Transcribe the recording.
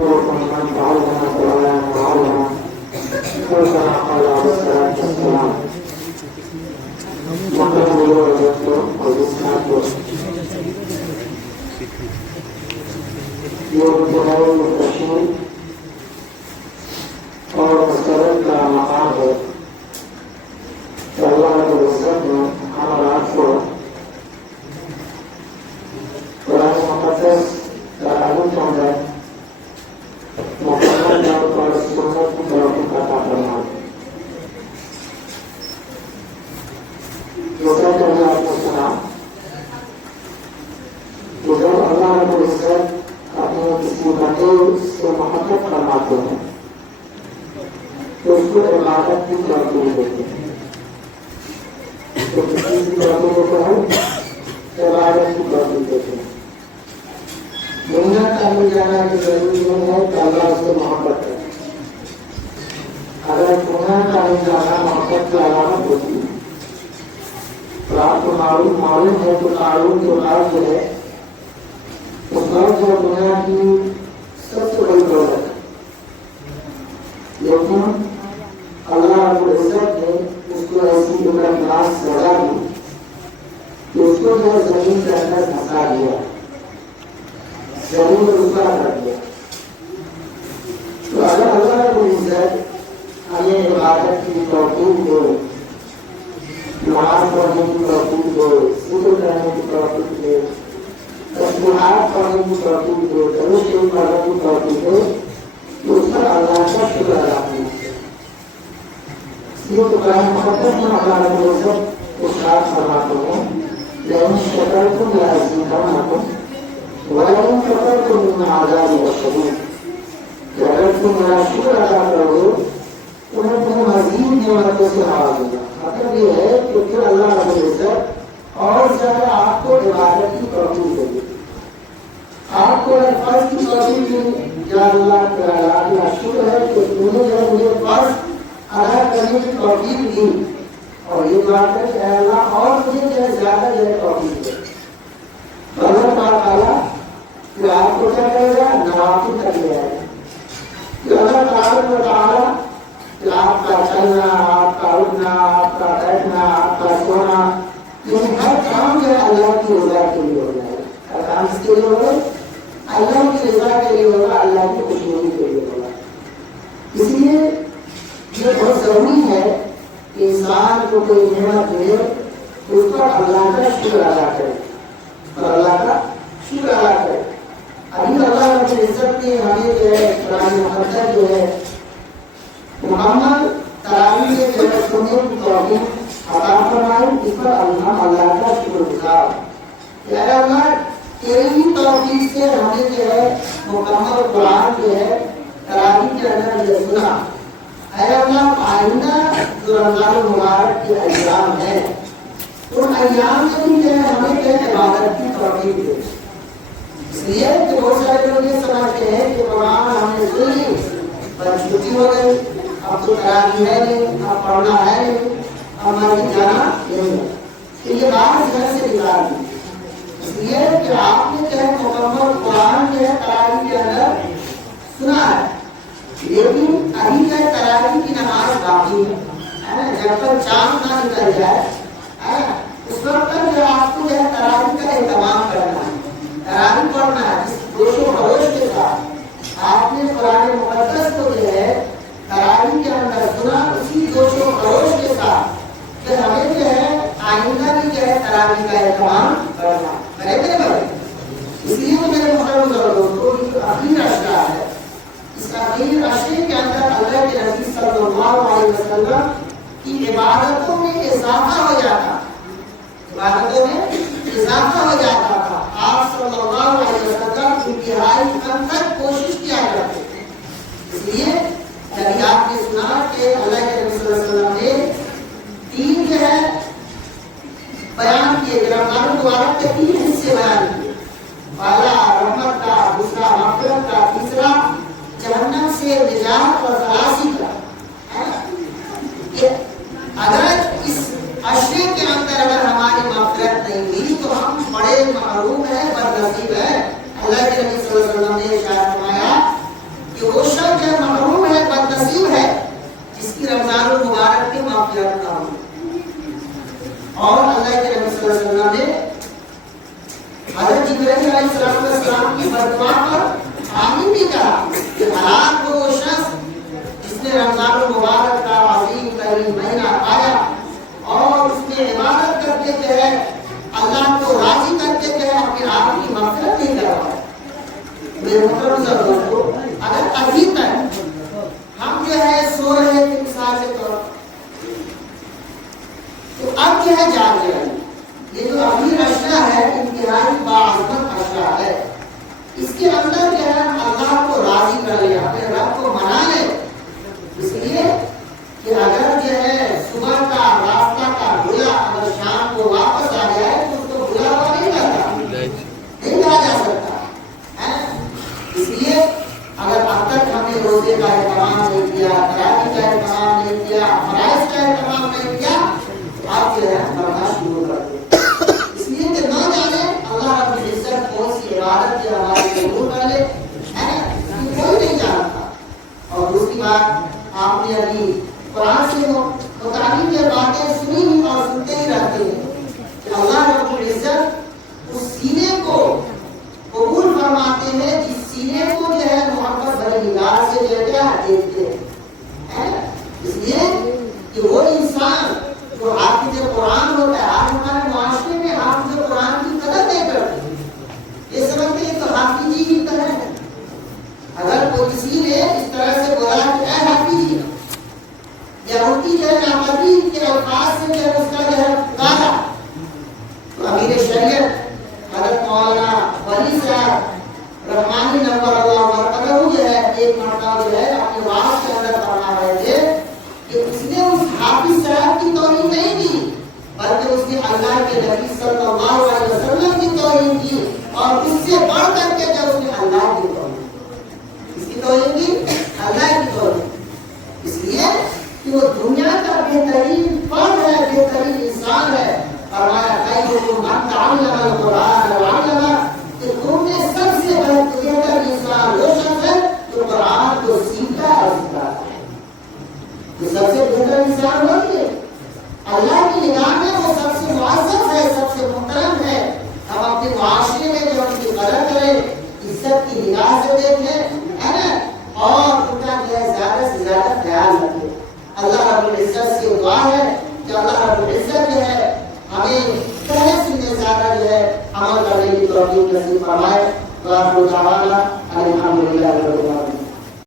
اور مسرت کا مقام ہے کہ اللہ رب العزت نے ہم آپ کو قرآن مقدس کا تعلق سمجھا مکمل طور پر سنت کی توفیق عطا فرمائے. جیسا کہ ہم نے آپ کو سنا کہ جب اللہ رب العزت اپنے کسی بندے سے محبت فرماتے ہیں تو اس کو عبادت کی توفیق دیتے ہیں. تو کسی کی توفیق دیتے ہیں عبادت کی توفیق دیتے ہیں. دنیا کا مل جانا کی ضروری نہیں ہے کہ اللہ اس سے محبت کرے. اگر دنیا کا مل جانا محبت کی علامت ہوتی ہے تو آپ کو معلوم ہے کہ قانون کے بعد جو ہے اس بات جو دنیا کی سب سے بڑی دولت ہے. لیکن اللہ رب العزت نے اس کو ایسی ناز سزا دی کہ اس کو جو زمین کے اندر پھنسا دیا, زمین میں رسوا کر دیا. تو اگر اللہ رب العزت ہمیں عبادت کی توفیق دے, نماز پڑھنے کی توفیق دے, ذکر کرنے کی توفیق دے, تسبیحات پڑھنے کی توفیق دے, درود شریف پڑھنے کی توفیق دے, تو اس پر اللہ کا شکر ادا کرنا چاہیے. یہ تو قرآن مقدس میں اللہ رب العزت ارشاد فرماتے ہیں لئن شکرتم لأزیدنکم ولئن کفرتم ان عذابی لشدید, کہ اگر تم میرا شکر ادا کرو تو میں تمہیں مزید نعمتوں سے نوازوں گا. مطلب یہ ہے کہ پھر اللہ رب العزت اور زیادہ آپ کو عبادت کی توفیق دے گی. آپ کو اگر فرض کی توفیق دی یا اللہ تعالیٰ شکر ہے کہ تم نے جو مجھے فرض ادا کرنے کی توفیق دی, اور یہ بات ہے کہ اللہ اور مجھے جو ہے زیادہ جو ہے توفیق دے. اللہ تعالیٰ کہ آپ کو کیا کرے گا, نوافل کر لیا ہے. کہ اللہ تعالیٰ کہ آپ کا چلنا, آپ کا اٹھنا, آپ کا بیٹھنا, آپ کا سونا, یہ ہر کام جو ہے اللہ کی رضا کے لیے ہو جائے. ہر کام اس کے لیے ہوگا, اللہ کی رضا کے لیے ہوگا, اللہ کی خوشنودی کے لیے ہوگا. اس لیے یہ بہت ضروری ہے کہ انسان کو کوئی نعمت ملے اس پر اللہ کا شکر ادا کرے, اور اللہ کا شکر ادا کرے. ابھی اللہ رب العزت نے ہمیں جو ہے قرآن مقدس جو ہے محمد تراویح کے جو ہے سننے کی توفیق عطا فرمائی. اس پر اللہ کا شکر گزار کہ اے اللہ تیری توفیق سے ہمیں جو ہے مکمل قرآن جو ہے تراویح کے اندر جو سنا. اے اللہ آئندہ جو رمضان المبارک کے ایام ہیں ان ایام میں بھی جو ہے ہمیں جو ہے عبادت کی توفیق دے. اس لیے کہ بہت سارے لوگ یہ سمجھتے ہیں کہ قرآن ہم نے سنی بس چھٹی ہو گئی, اب تو تراویح ہے نہیں, اب پڑھنا ہے نہیں, اب ہماری جانا نہیں ہے. تو یہ بات گھر سے نکال دی. اس لیے کہ آپ نے جو ہے مکمل قرآن جو ہے تراویح کے اندر سنا ہے, لیکن ابھی جو ہے تراویح کی نماز باقی ہے. جب تک چاند نہ نکل جائے اس وقت تک جو آپ کو جو ہے تراویح کا اہتمام کرنا ہے, تراویح پڑھنا ہے. جس جوش و خروش کے ساتھ آپ نے قرآن مقدس کو جو ہے تراویح کے اندر سنا, اسی جوش و خروش کے ساتھ کہ ہمیں جو ہے آئندہ بھی جو ہے تراویح کا اہتمام کرنا ہے. اس لیے تو میرے محترم دوستوں اخیر اشرا ہے. اس اخیر اشرے کے اندر اللہ کے نبی صلی اللہ علیہ وسلم کی عبادتوں میں اضافہ ہو جاتا, عبادتوں میں اضافہ ہو جاتا تھا. آپ صلی اللہ علیہ وسلم انتہائی انتر کوشش کیا کرتے تھے. اس لیے یعنی آپ نے سنا کہ اللہ کے نبی صلی اللہ علیہ وسلم نے تین جو ہے بیان کیے, رمضان المبارک کے تین حصے بیان کیے. پہلا رحمت کا, دوسرا مغفرت کا, رکھتا ہوں. اور اللہ کے نبی صلی اللہ علیہ وسلم نے حضرت جبرائیل علیہ السلام کی بددعا پر آمین بھی کہا کہ ہلاک ہو وہ شخص جس نے رمضان المبارک کا عظیم ترین مہینہ پایا اور اس میں عبادت کرتے جو ہے اللہ کو راضی کرتے جو ہے اپنے آپ کی مغفرت نہیں کروایا. میرے محترم دوستو، اگر ابھی تک ہم جو ہے سو رہے تھے مثال کے طور تو اب جو ہے جاگ جائے. یہ جو ابھی اشیاء ہے انتہائی باعظمت اشیاء ہے. اس کے اندر جو ہے اللہ کو راضی کر لے، اپنے رب کو منا لے. اس لیے کہ اگر جو ہے صبح کا راستہ کا بھولا اگر شام کو واپس آ جائے تو اس کو بھولا ہوا نہیں کرتا، نہیں کہا جا سکتا. اس لیے اگر اب تک ہم نے روزے کا اہتمام نہیں کیا، تراویح کا اہتمام نہیں کیا، فرائض کا اہتمام نہیں کیا، آپ جو ہے کرنا شروع کر دیں. اس لیے کہ نہ جانے اللہ رب العزت کون سی عبادت کی ہماری ضرور کر لے، کوئی نہیں جانتا. اور دوسری بات، آپ نے ابھی قرآن سے متعلق یہ باتیں سنی اور سنتے ہی رہتے ہیں کہ اللہ رب العزت اس سینے کو قبول فرماتے ہیں جس سینے کو جو ہے محبت بھری نگاہ سے جو ہے دیکھتے ہیں. اس لیے کہ وہ انسان جو حافظ قرآن ہوتا ہے، آج ہمارے معاشرے میں حافظ قرآن کی قدر نہیں کرتے. یہ سمجھتے ہیں کہ حافظ جی کی طرح ہے. اگر کوئی کسی نے اس طرح سے بولا کہ اے حافظ جی، یا ان کی جو ہے ناقابل کے الفاظ سے جو ہے اس کا جو ہے پکارا، تو امیر شریعت حضرت مولانا ولی صاحب رحمانی نمبر اللہ مرتبہ جو ہے ایک مرتبہ جو ہے اپنے واعظ کے اندر فرما رہے تھے کہ اس نے اس حافظ صاحب کی توہین نہیں کی، بلکہ اس نے اللہ کے نبی صلی اللہ علیہ وسلم کی توہین کی، اور اس سے بڑھ کر کے جب اس نے اللہ کی توہین کی. اس کی توہین کی اللہ کی توہین. اس لیے کہ وہ دنیا کا بہترین فرد ہے، بہترین انسان ہے. فرمایا خیرکم من تعلم القرآن وعلمہ، کہ تم میں سب سے بہتر انسان وہ شخص ہے جو قرآن کو سیکھتا اور سکھاتا ہے. یہ سب سے بہتر انسان وہی ہے. اللہ کی نگاہ میں وہ سب سے معزز ہے، سب سے محترم ہے. ہم اپنے معاشرے میں جو ان کی قدر کریں، عزت کی نگاہ سے دیکھیں، ہے نا، اور ان کا جو ہے زیادہ سے زیادہ خیال رکھیں. اللہ رب العزت سے دعا ہے کہ اللہ رب العزت جو ہے ہمیں کہنے سننے زیادہ جو ہے عمل کرنے کی توفیق نصیب فرمائے. وآخر دعوانا الحمدللہ رب العالمین.